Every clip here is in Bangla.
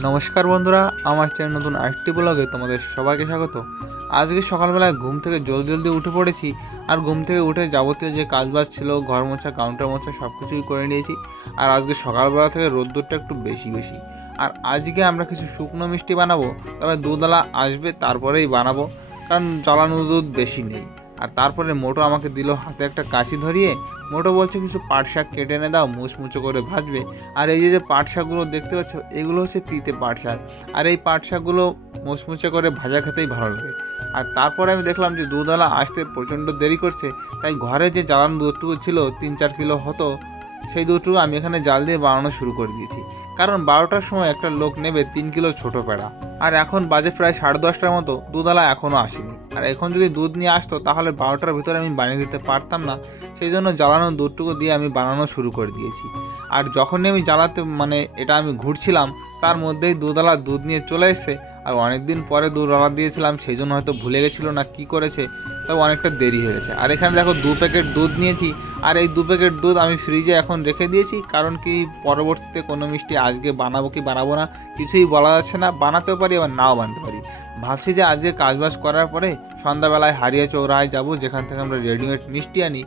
নমস্কার বন্ধুরা, আমার চ্যানেল নতুন আরেকটি ব্লগে তোমাদের সবাইকে স্বাগত। আজকে সকালবেলায় ঘুম থেকে জলদি জলদি উঠে পড়েছি আর ঘুম থেকে উঠে যাবতীয় যে কাজবাজ ছিল, ঘর মোছা কাউন্টার মোছা সব কিছুই করে নিয়েছি। আর আজকে সকালবেলা থেকে রোদ্দুরটা একটু বেশি বেশি। আর আজকে আমরা কিছু শুকনো মিষ্টি বানাবো, তবে দুধওয়ালা আসবে, তারপরেই বানাবো, কারণ জ্বালানো দুধ বেশি নেই। আর তারপরে মোটো আমাকে দিল হাতে একটা কাশি ধরিয়ে। মোটো বলছে, কিছু পাট শাক কেটে এনে দাও, মুচমুচো করে ভাজবে। আর এই যে পাট শাকগুলো দেখতে পাচ্ছ, এগুলো হচ্ছে তিতে পাট শাক। আর এই পাট শাকগুলো মুচমুচে করে ভাজা খেতেই ভালো লাগে। আর তারপরে আমি দেখলাম যে, দুধওয়ালা আসতে প্রচণ্ড দেরি করছে। তাই ঘরে যে জ্বালানো দুধটুকু ছিল, তিন চার কিলো হতো সেই দুধটুকু আমি এখানে জাল দিয়ে বানানো শুরু করে দিয়েছি। কারণ বারোটার সময় একটা লোক নেবে তিন কিলো ছোট পেড়া। আর এখন বাজে প্রায় সাড়ে দশটার মতো, দুধওয়ালা এখনও আসেনি। আর এখন যদি দুধ নিয়ে আসতো, তাহলে বারোটার ভিতরে আমি বানিয়ে দিতে পারতাম না। সেই জন্য জ্বালানো দুধটুকু দিয়ে আমি বানানো শুরু করে দিয়েছি। আর যখনই আমি জ্বালাতে মানে এটা আমি ঘুরছিলাম, তার মধ্যেই দুধওয়ালা দুধ নিয়ে চলে এসছে। আর অনেক দিন পরে দুধওয়ালা দিয়েছিলাম, সেই জন্য হয়তো ভুলে গেছিল না কি করেছে তবে অনেকটা দেরি হয়ে গেছে। আর এখানে দেখো দু প্যাকেট দুধ নিয়েছি, আর এই দু প্যাকেট দুধ আমি ফ্রিজে এখন রেখে দিয়েছি, কারণ কি পরবর্তীতে কোনো মিষ্টি আজকে বানাবো কি বানাবো না, কিছুই বলা যাচ্ছে না, বানাতেও পারি, আবার নাও বানাতে পারি। ভাবছি যে আজকে কাজবাজ করার পরে সন্ধ্যাবেলায় হারিয়া চৌরাহায় যাব, যেখান থেকে আমরা রেডিমেড মিষ্টি আনি।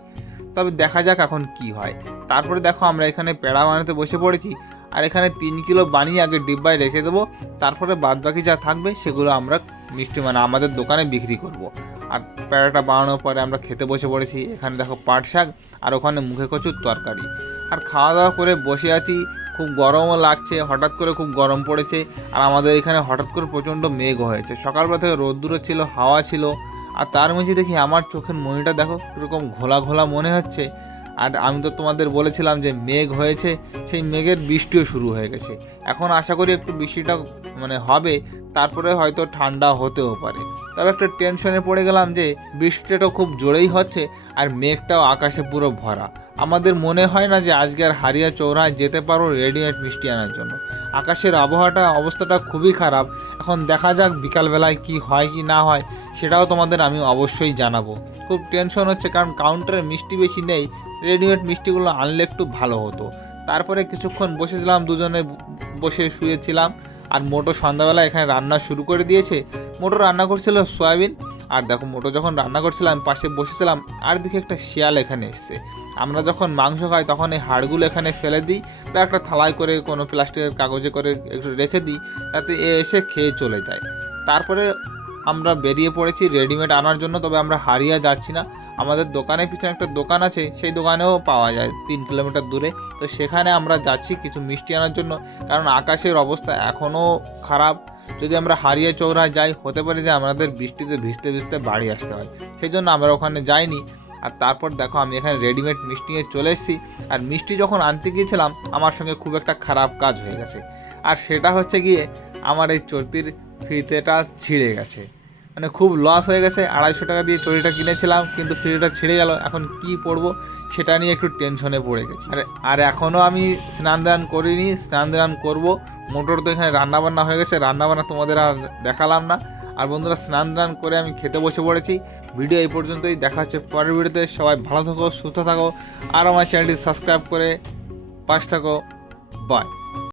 তবে দেখা যাক এখন কি হয়। তারপরে দেখো আমরা এখানে পেড়া বানাতে বসে পড়েছি। আর এখানে তিন কিলো বানিয়ে আগে ডিব্বায় রেখে দেবো। তারপরে বাদ বাকি যা থাকবে সেগুলো আমরা মিষ্টি মানে আমাদের দোকানে বিক্রি করব। আর পেড়াটা বানানোর পরে আমরা খেতে বসে পড়েছি। এখানে দেখো পাট শাক আর ওখানে মুখে কচুর তরকারি। আর খাওয়া দাওয়া করে বসে আছি। খুব গরমও লাগছে, হঠাৎ করে খুব গরম পড়েছে। আর আমাদের এখানে হঠাৎ করে প্রচণ্ড মেঘ হয়েছে। সকালবেলা থেকে রোদ্দুরও ছিল, হাওয়া ছিল। আর তার মাঝে দেখি আমার চোখের মনিটা দেখো এরকম ঘোলা ঘোলা মনে হচ্ছে। আর আমি তো তোমাদের বলেছিলাম যে মেঘ হয়েছে, সেই মেঘের বৃষ্টিও শুরু হয়ে গেছে। এখন আশা করি একটু বৃষ্টিটা মানে হবে, তারপরে হয়তো ঠান্ডা হতেও পারে। তবে একটা টেনশনে পড়ে গেলাম যে বৃষ্টিটা তো খুব জোরেই হচ্ছে আর মেঘটাও আকাশে পুরো ভরা। আমাদের মনে হয় না যে আজকে আর হারিয়া চৌরায় যেতে পারো রেডিমেড মিষ্টি আনার জন্য। আকাশের আবহাওয়াটা, অবস্থাটা খুবই খারাপ। এখন দেখা যাক বিকালবেলায় কি হয় কি না হয়, সেটাও তোমাদের আমি অবশ্যই জানাব। খুব টেনশন হচ্ছে কারণ কাউন্টারে মিষ্টি বেশি নেই রেডিমেড মিষ্টিগুলো আনলে একটু ভালো হতো। তারপরে কিছুক্ষণ বসেছিলাম, দুজনে বসে শুয়েছিলাম, আর মোটো সন্ধ্যাবেলা এখানে রান্না শুরু করে দিয়েছে। মোটো রান্না করছিল সয়াবিন, আর দেখো মোটো যখন রান্না করছিলাম, পাশে বসেছিলাম, আর দিকে একটা শিয়াল এখানে এসছে। আমরা যখন মাংস খাই, তখন এই হাড়গুলো এখানে ফেলে দিই, বা একটা থালায় করে কোনো প্লাস্টিকের কাগজে করে একটু রেখে দিই, তাতে এ এসে খেয়ে চলে যায়। তারপরে আমরা বেরিয়ে পড়েছি রেডিমেড আনার জন্য, তবে আমরা হারিয়ে যাচ্ছি না। আমাদের দোকানের পিছনে একটা দোকান আছে, সেই দোকানেও পাওয়া যায় তিন কিলোমিটার দূরে। তো সেখানে আমরা যাচ্ছি কিছু মিষ্টি আনার জন্য, কারণ আকাশের অবস্থা এখনও খারাপ। যদি আমরা হারিয়ে চৌরায় যাই, হতে পারে যে আমাদের বৃষ্টিতে ভিজতে ভিজতে বাড়ি আসতে হয়। সেই জন্য আমরা ওখানে যাইনি। আর তারপর দেখো আমি এখানে রেডিমেড মিষ্টি নিয়ে চলে এসেছি। আর মিষ্টি যখন আনতে গিয়েছিলাম, আমার সঙ্গে খুব একটা খারাপ কাজ হয়ে গেছে। আর সেটা হচ্ছে গিয়ে আমার এই চর্তির ফিতেটা ছিঁড়ে গেছে। মানে খুব লস হয়ে গেছে, আড়াইশো টাকা দিয়ে চড়িটা কিনেছিলাম, কিন্তু ফ্রিটা ছিঁড়ে গেল। এখন কি পরবো সেটা নিয়ে একটু টেনশনে পড়ে গেছি। আর আর এখনও আমি স্নান দান করিনি, স্নান দান করব। মোটর তো এখানে রান্নাবান্না হয়ে গেছে, রান্নাবান্না তোমাদের আর দেখালাম না। আর বন্ধুরা স্নান টান করে আমি খেতে বসে পড়েছি। ভিডিও এই পর্যন্তই। দেখা হচ্ছে পরের ভিডিওতে। সবাই ভালো থাকো, সুস্থ থাকো, আর আমার চ্যানেলটি সাবস্ক্রাইব করে পাশ থাকো। বাই